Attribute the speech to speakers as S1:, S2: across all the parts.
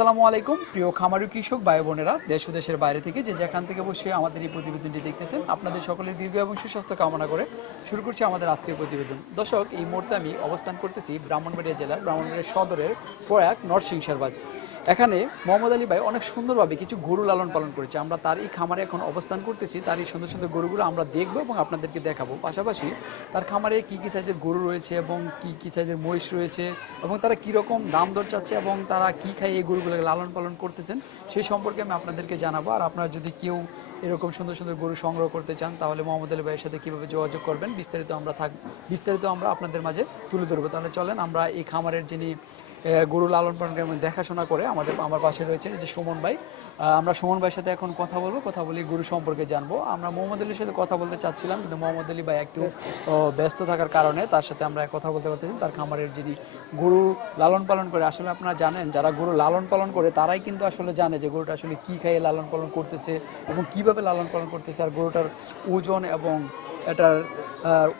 S1: আসসালামু আলাইকুম। প্রিয় খামারি কৃষক ভাই বোনেরা, দেশ ও দেশের বাইরে থেকে যে যেখান থেকে বসে আমাদের এই প্রতিবেদনটি দেখতেছেন, আপনাদের সকলের দীর্ঘ এবং সুস্বাস্থ্য কামনা করে শুরু করছি আমাদের আজকের প্রতিবেদন। দর্শক, এই মুহূর্তে আমি অবস্থান করতেছি ব্রাহ্মণবাড়িয়া জেলার, ব্রাহ্মণবাড়িয়া সদরের প্রয়াগ নরসিংসারবাদ এখানে মোহাম্মদ আলী ভাই অনেক সুন্দরভাবে কিছু গরু লালন পালন করেছে। আমরা তার এই খামারে এখন অবস্থান করতেছি তার এই সুন্দর সুন্দর গরুগুলো আমরা দেখব এবং আপনাদেরকে দেখাবো। পাশাপাশি তার খামারে কি কী সাইজের গরু রয়েছে এবং কি কি সাইজের মহিষ রয়েছে এবং তারা কীরকম দাম দর চাচ্ছে এবং তারা কী খায় এই গরুগুলোকে লালন পালন করতেছেন সেই সম্পর্কে আমি আপনাদেরকে জানাব। আর আপনারা যদি কেউ এরকম সুন্দর সুন্দর গরু সংগ্রহ করতে চান, তাহলে মোহাম্মদ আলী ভাইয়ের সাথে কীভাবে যোগাযোগ করবেন? বিস্তারিত আমরা থাক, বিস্তারিত আমরা আপনাদের মাঝে তুলে ধরবো। তাহলে চলেন, আমরা এই খামারের যিনি গরু লালন পালন এবং দেখাশোনা করে আমাদের, আমার পাশে রয়েছেন যে সুমন ভাই। আমরা সুমন ভাইয়ের সাথে এখন কথা বলব, কথা বলি গুরু সম্পর্কে জানব। আমরা মোহাম্মদ আলীর সাথে কথা বলতে চাচ্ছিলাম, কিন্তু মোহাম্মদ আলী ভাই একটু ব্যস্ত থাকার কারণে তার সাথে আমরা কথা বলতে পারতেছি তার খামারের যিনি গরু লালন পালন করে, আসলে আপনারা জানেন, যারা গরু লালন পালন করে, তারাই কিন্তু আসলে জানে যে গরুটা আসলে কী খাইয়ে লালন পালন করতেছে এবং কীভাবে লালন পালন করতেছে আর গরুটার ওজন এবং এটার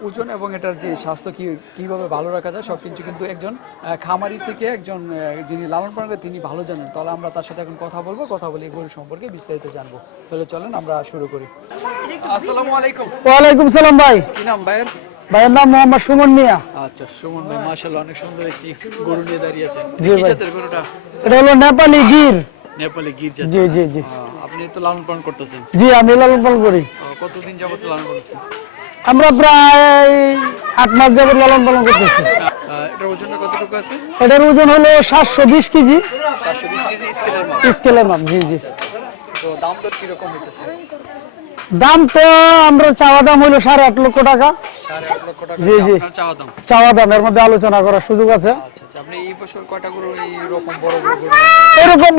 S1: ওজন এবং এটার যে স্বাস্থ্য কি কীভাবে ভালো রাখা যায় সব কিছু কিন্তু একজন খামারি থেকে একজন যিনি লালন পালন তিনি ভালো জানেন। তাহলে আমরা তার সাথে এখন কথা বলব কথা বলে এই গরু সম্পর্কে বিস্তারিত জানব। তাহলে চলেন আমরা শুরু করি। আসসালামু আলাইকুম।
S2: ওয়ালাইকুম সালাম ভাই।
S1: কি নাম ভাইয়ের?
S2: ভাইয়ের নাম মোহাম্মদ সুমন মিয়া।
S1: আচ্ছা সুমন ভাই মাশাআল্লাহ অনেক সুন্দর একটি গরু নিয়ে দাঁড়িয়ে আছেন।
S2: জি ভাই। এটা হলো নেপালি গির।
S1: নেপালি গির
S2: জি জি জি।
S1: আপনি তো লালন পালন করতেছেন।
S2: জি আমি লালন পালন করি।
S1: কতদিন যাবত লালন করতেছেন?
S2: আমরা প্রায় আট মাস যাবত লালন পালন করতেছি।
S1: এটার ওজনটা কতটুকু আছে?
S2: এটার ওজন হলো সাতশো বিশ কেজি।
S1: চারশো বিশ কেজি স্কেলের মাপ।
S2: স্কেলের মাপ জি জি।
S1: তো দাম দর কীরকম হইতেছে?
S2: দাম তো আমরা চাওয়া দাম হলো সাড়ে আট লক্ষ টাকা। জি, জি।
S1: চাওয়া দাম?
S2: এর মধ্যে আলোচনা করার সুযোগ আছে।
S1: আচ্ছা আচ্ছা
S2: এরকম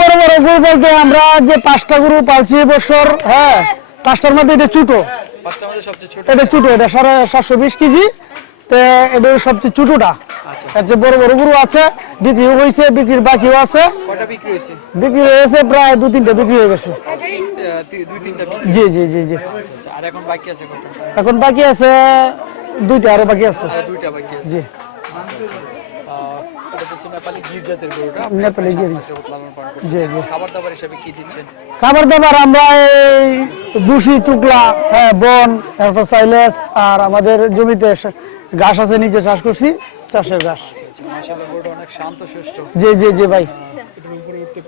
S2: বড় বড় গরু বলতে আমরা যে পাঁচটা গরু পালছি এবছর হ্যাঁ পাঁচটার মধ্যে এটা ছোটো। এটা ছোটো এটা সাড়ে সাতশো বিশ কেজি। তো এটা সবচেয়ে ছোটোটা।
S1: আচ্ছা।
S2: বড় বড় গরু আছে বিক্রি হয়েছে বিক্রির বাকিও আছে।
S1: বিক্রি হয়েছে?
S2: প্রায় দু তিনটা বিক্রি হয়ে গেছে।
S1: দুই তিনটা
S2: জি জি জি জি।
S1: আচ্ছা আচ্ছা আর এখন বাকি আছে
S2: এখন বাকি আছে দুইটা আরও বাকি আছে।
S1: দুইটা বাকি আছে।
S2: জি।
S1: খাবার দাবার
S2: আমরা এই বুসি চুকলা হ্যাঁ বন তারপর সাইলেস আর আমাদের জমিতে ঘাস আছে নিচে চাষ করছি চাষের ঘাস।
S1: আচ্ছা
S2: জি জি জি ভাই।
S1: উঠতে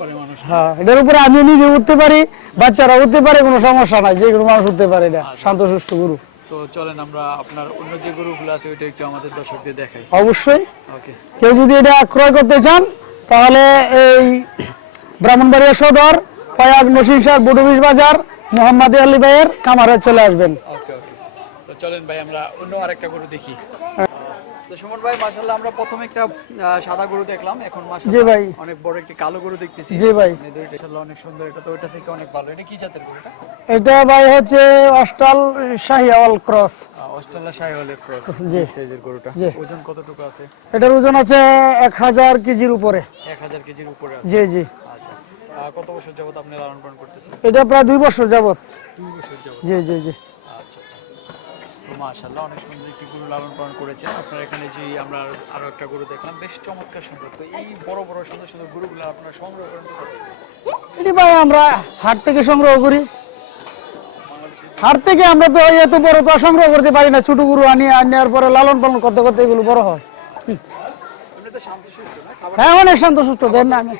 S2: হ্যাঁ এটার উপরে আমি নিজে উঠতে পারি বাচ্চারা উঠতে পারে কোনো সমস্যা নাই যে কোনো মানুষ উঠতে পারে এটা। শান্ত সুস্থ গরু।
S1: তো চলেন আমরা আপনার অন্য যে গরুগুলো আছে ওইটা একটু আমাদের দর্শকদের দেখাই।
S2: অবশ্যই।
S1: ওকে।
S2: কেউ যদি এটা ক্রয় করতে চান তাহলে এই ব্রাহ্মণবাড়িয়া সদর পয়াগ নসিংসার বুডুবিশ বাজার মোহাম্মদ আলী ভাইয়ের খামারে চলে আসবেন।
S1: ওকে ওকে। তো চলেন ভাই আমরা অন্য আরেকটা গরু দেখি। তো সুমন ভাই মাশাআল্লাহ আমরা প্রথমে একটা সাদা গরু দেখলাম। এখন মাশাআল্লাহ
S2: জি ভাই।
S1: অনেক বড় একটি কালো গরু দেখতেছি।
S2: জি ভাই।
S1: দুইটা মাশাআল্লাহ অনেক সুন্দর এটা তো ওইটা থেকে অনেক ভালো। এটা কি জাতের গরুটা?
S2: এটা ভাই হচ্ছে অস্টাল শাহিয়াল ক্রস।
S1: অস্ট্রেলিয়া শাহিওয়ালের ক্রস
S2: জি।
S1: সাইজের গরুটা। ওজন কতটুকু আছে?
S2: এটার ওজন আছে এক হাজার কেজির উপরে।
S1: এক হাজার কেজির উপরে আছে।
S2: জি জি।
S1: আচ্ছা। কত বছর যাবত আপনি লালন পালন করতেছেন?
S2: এটা প্রায় দুই বছর যাবত।
S1: দুই বছর যাবত।
S2: জি জি জি।
S1: তো মাশাআল্লাহ অনেক সুন্দর একটি গরু লালন পালন করেছেন। আপনার এখানে যে আমরা আরও একটা গরু দেখলাম বেশ চমৎকার সুন্দর। তো এই বড় বড় সুন্দর সুন্দর গরুগুলো আপনারা সংগ্রহ করেন
S2: এটি ভাই আমরা হাট থেকে সংগ্রহ করি। হাট থেকে আমরা তো এত বড় তো সংগ্রহ করতে পারি না। ছোট গরু আনি আনার পরে লালন পালন করতে করতে এগুলো বড় হয়। হ্যাঁ অনেক শান্ত সুস্থ দেন না আমি।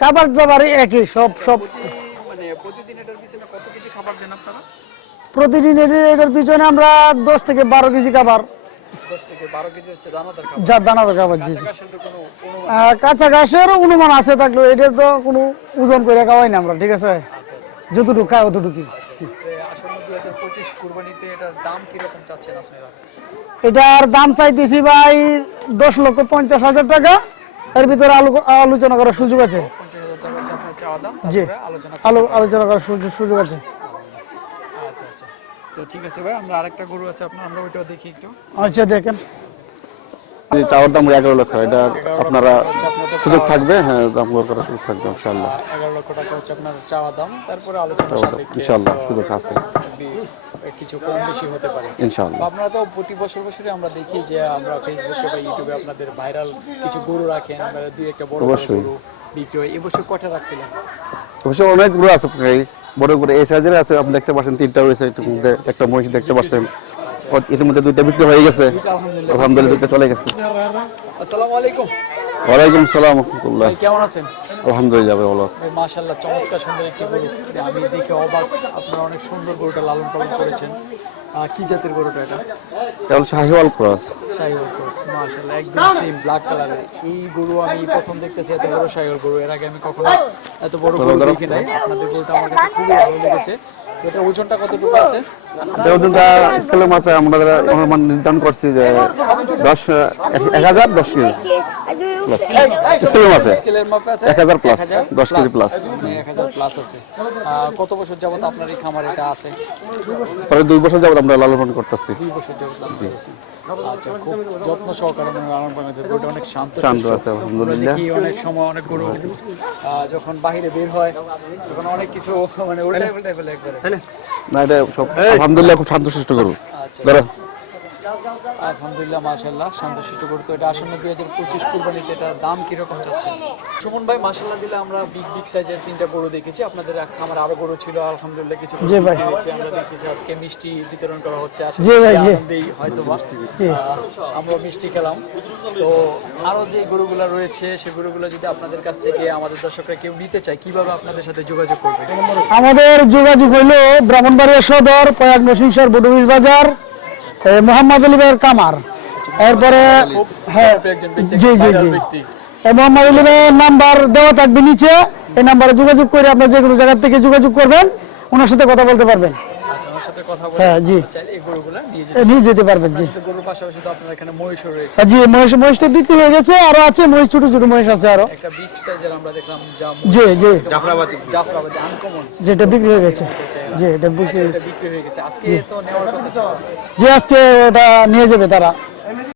S2: খাবার দাবার একই সব সব।
S1: মানে প্রতিদিন এটার পিছনে কত কেজি খাবার দেন আপনারা?
S2: প্রতিদিন এটি- এটার পিছনে আমরা দশ থেকে বারো কেজি খাবার।
S1: দানাদার খাবার। ঘাসের
S2: কাঁচা ঘাসেরও অনুমান আছে থাকলেও এটা তো কোনো ওজন করে খাওয়াই না আমরা ঠিক আছে?
S1: আচ্ছা আচ্ছা।
S2: যতটুকু খাই অতটুকু
S1: কুরবানিতে এটার দাম
S2: চাইতেছি ভাই দশ লক্ষ পঞ্চাশ হাজার টাকা। এর ভিতরে আলো- আলোচনা করার সুযোগ আছে। জি।
S1: আলোচনা
S2: করার সুযোগ সুযোগ আছে।
S1: আচ্ছা আচ্ছা তো ঠিক আছে ভাই আমরা আরেকটা গরু আছে আপনার আমরা ওইটাও দেখি একটু।
S2: আচ্ছা দেখেন।
S3: চাওয়ার দাম এগারো লক্ষ এটা আপনারা সুযোগ থাকবে? হ্যাঁ দাম করার সুযোগ থাকবে ইনশাল্লাহ
S1: এগারো লক্ষ টাকা হচ্ছে আপনার চাওয়া দাম তারপরে
S3: ইনশাআল্লাহ,
S1: হয়তো
S3: সুযোগ আছে।
S1: কিছু কম বেশি হতে পারে।
S3: ইনশাল্লাহ
S1: তো আপনারা তো প্রতি বছর বছরই আমরা দেখি যে আমরা ফেসবুকে বা ইউটিউবে আপনাদের ভাইরাল কিছু গরু রাখেন দুই একটা বড়
S3: অবশ্যই।
S1: গরু বিক্রি হয় এবছর কটা রাখছিলেন?
S3: অবশ্য অনেক গরু আছে বড় গরু এই সাইজের আছে আপনি দেখতে পাচ্ছেন তিনটা রয়েছে এটার মধ্যে একটা মহিষ দেখতে পাচ্ছেন। এটার মধ্যে দুইটা বিক্রি হয়ে গেছে।
S1: আলহামদুলিল্লাহ
S3: দুইটা চলে গেছে।
S1: আসসালামু আলাইকুম।
S3: ওয়ালাইকুম সালাম রহমতুল্লাহ।
S1: কেমন আছেন?
S3: আলহামদুলিল্লাহ ভালো আছে।
S1: মাশাআল্লাহ চমৎকার সুন্দর একটি গরু। আমি দেখে অবাক আপনারা অনেক সুন্দর গরুটা লালন পালন করেছেন। কি জাতের গরুটা এটা?
S3: এটা হলো শাহিওয়াল ক্রস।
S1: শাহিওয়াল ক্রস মাশাআল্লাহ একদম সেম ব্ল্যাক কালারের এই গরু আমি প্রথম দেখতেছি এত বড় শাহিওয়াল গরু। এর আগে আমি কখনো এত বড় গরু দেখি নাই। আপনাদের গরুটা আমার কাছে খুবই ভালো লেগেছে। এটা ওজনটা কতটুকু আছে?
S3: ওজনটা স্কেলের মাথায় আমরা অনুমান নির্ধারণ করছি যে দশ এক হাজার দশ কেজি। প্লাস স্কেলের মাথায়
S1: স্কেলের মাপে। আছে?
S3: 1000 plus, 10 কেজি।
S1: মানে 1000 প্লাস আছে। কত বছর যাবত আপনার এই খামার এটা আছে?
S3: পরে দুই বছর যাবত আমরা লালন পালন করতেছি।
S1: দুই বছর যাবত লালন করেছেন আচ্ছা খুব যত্ন সহকারে লালন পালন করতে গরুটা অনেক শান্ত
S3: শান্ত। আছে, আলহামদুলিল্লাহ।
S1: দেখি অনেক সময় অনেক গরু যখন বাইরে বের হয় তখন অনেক কিছু মানে উল্টাই উল্টাই ফেলে একবারে।
S3: না এটা সব আলহামদুলিল্লাহ খুব শান্তশিষ্ট গরু।
S1: আচ্ছা। আলহামদুলিল্লাহ মাশাল্লাহ শান্তশিষ্ট গরু তো এটা আসন্ন দুই হাজার পঁচিশ কুরবানিতে এটার দাম কীরকম চাচ্ছে সুমন ভাই মাশাল্লাহ দিলে আমরা বিগ বিগ সাইজের তিনটা গরু দেখেছি। আপনাদের আমার আরও গরু ছিল আলহামদুলিল্লাহ কিছু গরু
S2: জি ভাই।
S1: আমরা দেখেছি আজকে মিষ্টি বিতরণ করা হচ্ছে।
S2: জি ভাই,
S1: আনন্দেই হয়তো আমরা মিষ্টি খেলাম। তো আরও যে গরুগুলো রয়েছে সে গরুগুলো যদি আপনাদের কাছ থেকে আমাদের দর্শকরা কেউ নিতে চায় কীভাবে আপনাদের সাথে যোগাযোগ করবে?
S2: আমাদের যোগাযোগ হইল ব্রাহ্মণবাড়িয়া সদর প্রয়াগ নসিংসর বডুবিশ বাজার। মোহাম্মদ আলী ভাইয়ের কামার। এরপরে হ্যাঁ জি জি জি। মোহাম্মদ আলী ভাইয়ের নাম্বার দেওয়া থাকবে নিচে। এই নাম্বারে যোগাযোগ করে আপনার যে কোনো জায়গা থেকে যোগাযোগ করবেন ওনার সাথে কথা বলতে পারবেন।
S1: আচ্ছা
S2: হ্যাঁ, জি।
S1: নিয়ে যেতে
S2: পারবেন জি। মহিষ মহিষটা বিক্রি হয়ে গেছে আরও আছে মহিষ ছোট ছোট মহিষ আছে
S1: আরও।
S2: জি জি। যেটা বিক্রি হয়ে গেছে। জি এটা
S1: বিক্রি হয়ে গেছে। আজকে তো নেওয়ার কথা ছিল।
S2: যে আজকে ওটা নিয়ে যাবে তারা।